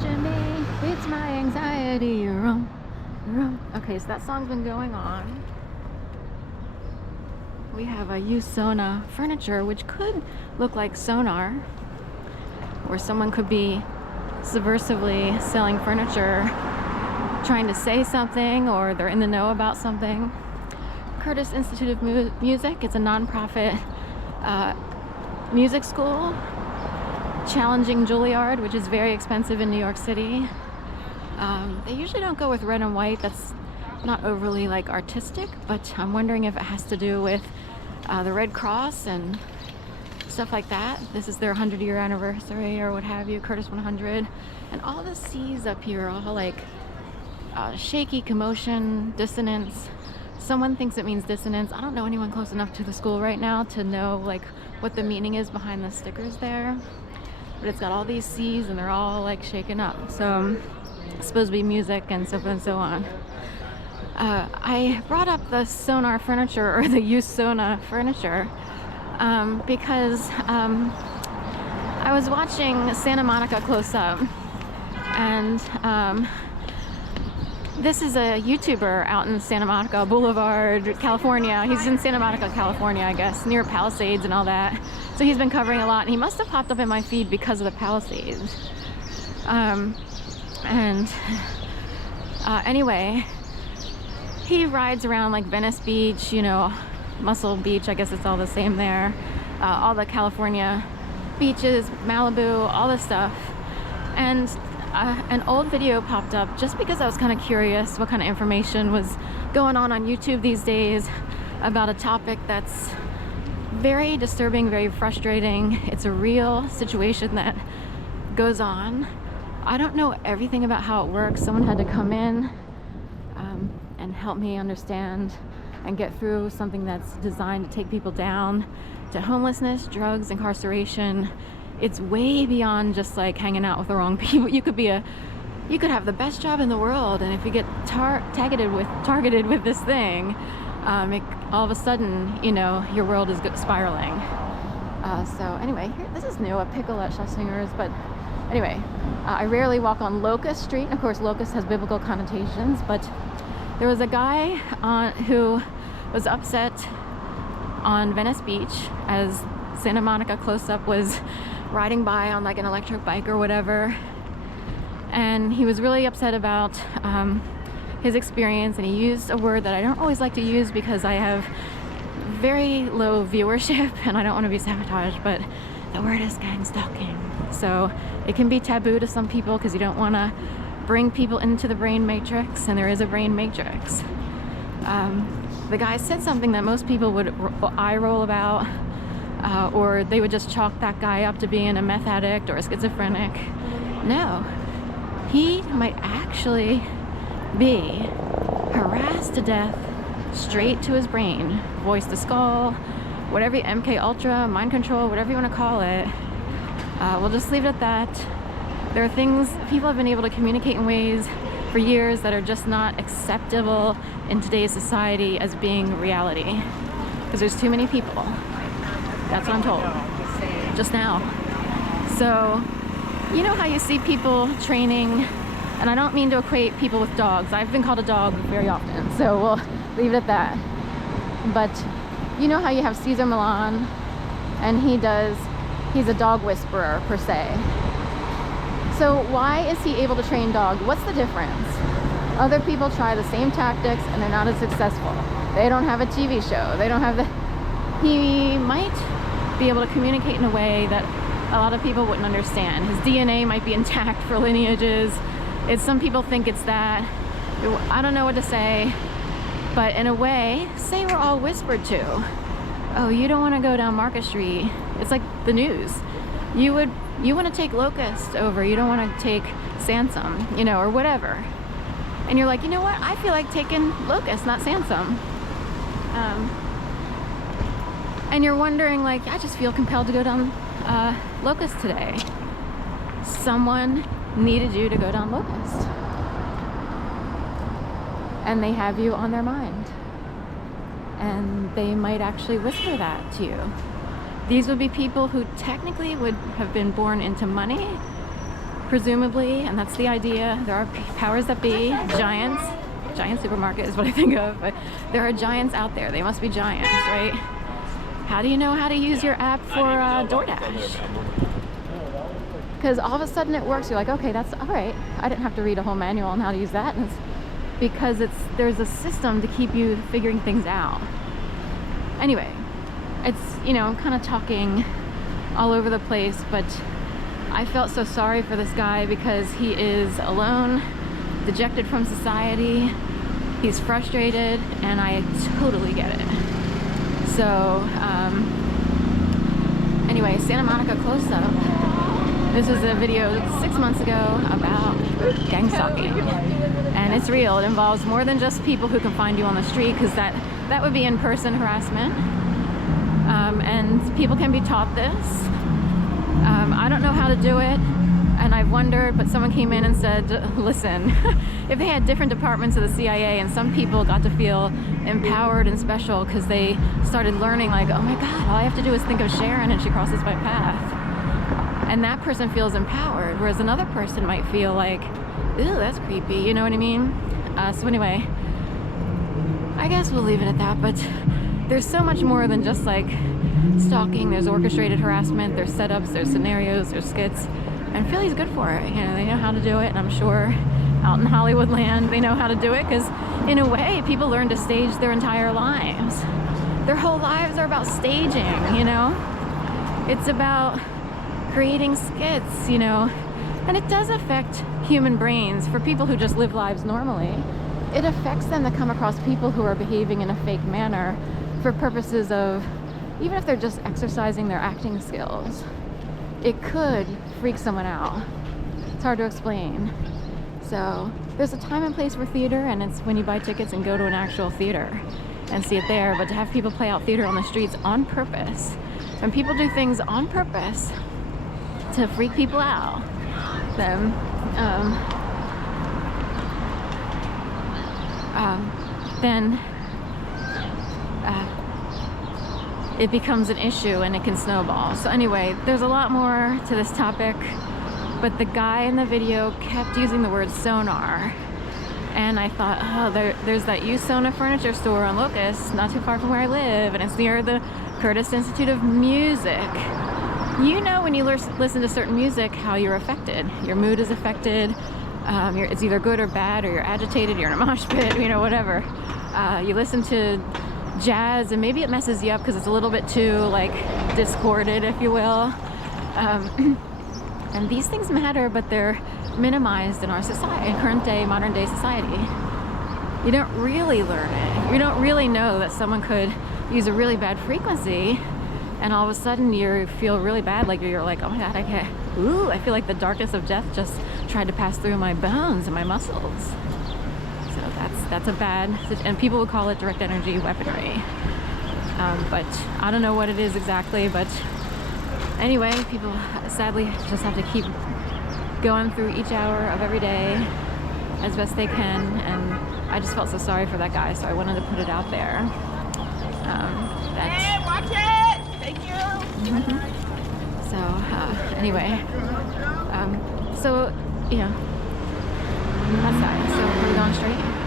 touching me beats my anxiety. You're on. Okay, so that song's been going on. We have a used Sonar furniture, which could look like Sonar, or someone could be subversively selling furniture, trying to say something, or they're in the know about something. Curtis Institute of Music, it's a non-profit music school, challenging Juilliard, which is very expensive in New York City. They usually don't go with red and white. That's not overly like artistic, but I'm wondering if it has to do with the Red Cross and stuff like that. This is their 100-year anniversary or what have you, Curtis 100. And all the C's up here are all like shaky, commotion, dissonance. Someone thinks it means dissonance. I don't know anyone close enough to the school right now to know like what the meaning is behind the stickers there. But it's got all these C's and they're all like shaken up. So it's supposed to be music and so forth and so on. I brought up the Sonar furniture, or the used Sonar furniture, because I was watching Santa Monica close up, and this is a YouTuber out in Santa Monica Boulevard, California. He's in Santa Monica, California, I guess, near Palisades and all that. So he's been covering a lot, and he must have popped up in my feed because of the Palisades. Anyway, he rides around like Venice Beach, you know, Muscle Beach, I guess it's all the same there. All the California beaches, Malibu, all this stuff. And an old video popped up just because I was kind of curious what kind of information was going on YouTube these days about a topic that's very disturbing, very frustrating. It's a real situation that goes on. I don't know everything about how it works. Someone had to come in and help me understand and get through something that's designed to take people down to homelessness, drugs, incarceration. It's way beyond just like hanging out with the wrong people. You could have the best job in the world, and if you get targeted with this thing, all of a sudden, you know, your world is spiraling. So anyway, this is new, a pickle at Schlesinger's, but anyway, I rarely walk on Locust Street, and of course Locust has biblical connotations, but there was a guy who was upset on Venice Beach as Santa Monica close-up was riding by on like an electric bike or whatever, and he was really upset about his experience, and he used a word that I don't always like to use because I have very low viewership and I don't want to be sabotaged, but the word is gang stalking. So it can be taboo to some people because you don't want to bring people into the brain matrix, and there is a brain matrix. The guy said something that most people would eye roll about, or they would just chalk that guy up to being a meth addict or a schizophrenic. No, he might actually be harassed to death straight to his brain, voice to skull, whatever, MK Ultra, mind control, whatever you want to call it. We'll just leave it at that. There are things, people have been able to communicate in ways for years that are just not acceptable in today's society as being reality, because there's too many people. That's what I'm told just now. So you know how you see people training, and I don't mean to equate people with dogs. I've been called a dog very often, so we'll leave it at that. But you know how you have Cesar Millan, and he's a dog whisperer per se. So why is he able to train dogs? What's the difference? Other people try the same tactics and they're not as successful. They don't have a TV show. They don't have he might be able to communicate in a way that a lot of people wouldn't understand. His DNA might be intact for lineages. Some people think it's that. I don't know what to say. But in a way, say we're all whispered to. Oh, you don't want to go down Market Street. It's like the news. You want to take Locust over. You don't want to take Sansom, you know, or whatever. And you're like, you know what? I feel like taking Locust, not Sansom. And you're wondering, like, I just feel compelled to go down Locust today. Someone needed you to go down Locust. And they have you on their mind. And they might actually whisper that to you. These would be people who technically would have been born into money, presumably, and that's the idea. There are powers that be, giants. Giant supermarket is what I think of, but there are giants out there. They must be giants, right? How do you know how to use your app for DoorDash? Because all of a sudden it works. You're like, okay, that's all right. I didn't have to read a whole manual on how to use that. And it's because there's a system to keep you figuring things out. Anyway, it's, you know, I'm kind of talking all over the place, but I felt so sorry for this guy because he is alone, dejected from society, he's frustrated, and I totally get it. So, anyway, Santa Monica close-up. This was a video 6 months ago about gang stalking, and it's real. It involves more than just people who can find you on the street, because that would be in-person harassment, and people can be taught this. I don't know how to do it, and I've wondered, but someone came in and said, listen, if they had different departments of the CIA and some people got to feel empowered and special because they started learning, like, oh my God, all I have to do is think of Sharon and she crosses my path. And that person feels empowered, whereas another person might feel like, ew, that's creepy, you know what I mean? So anyway, I guess we'll leave it at that, but there's so much more than just like stalking. There's orchestrated harassment, there's setups, there's scenarios, there's skits. And Philly's good for it. You know, they know how to do it, and I'm sure out in Hollywood land they know how to do it, because in a way people learn to stage their entire lives. Their whole lives are about staging, you know? It's about creating skits, you know? And it does affect human brains. For people who just live lives normally, it affects them to come across people who are behaving in a fake manner for purposes of, even if they're just exercising their acting skills, it could freak someone out. It's hard to explain. So there's a time and place for theater, and it's when you buy tickets and go to an actual theater and see it there. But to have people play out theater on the streets on purpose, when people do things on purpose to freak people out, then it becomes an issue and it can snowball. So anyway, there's a lot more to this topic, but the guy in the video kept using the word Sonar, and I thought, oh, there's that used Sonar furniture store on Locust, not too far from where I live, and it's near the Curtis Institute of Music. You know, when you listen to certain music, how you're affected. Your mood is affected. It's either good or bad, or you're agitated, you're in a mosh pit, you know, whatever. You listen to jazz and maybe it messes you up because it's a little bit too like discorded, if you will. And these things matter, but they're minimized in our society, in current day, modern day society. You don't really learn it. You don't really know that someone could use a really bad frequency and all of a sudden you feel really bad, like you're like, oh my God, I feel like the darkness of death just tried to pass through my bones and my muscles. That's a bad, and people would call it direct energy weaponry. But I don't know what it is exactly, but anyway, people sadly just have to keep going through each hour of every day as best they can, and I just felt so sorry for that guy, so I wanted to put it out there. Hey, watch it! Thank you! Mm-hmm. So, anyway, so, you know, that's that. So, are we going straight?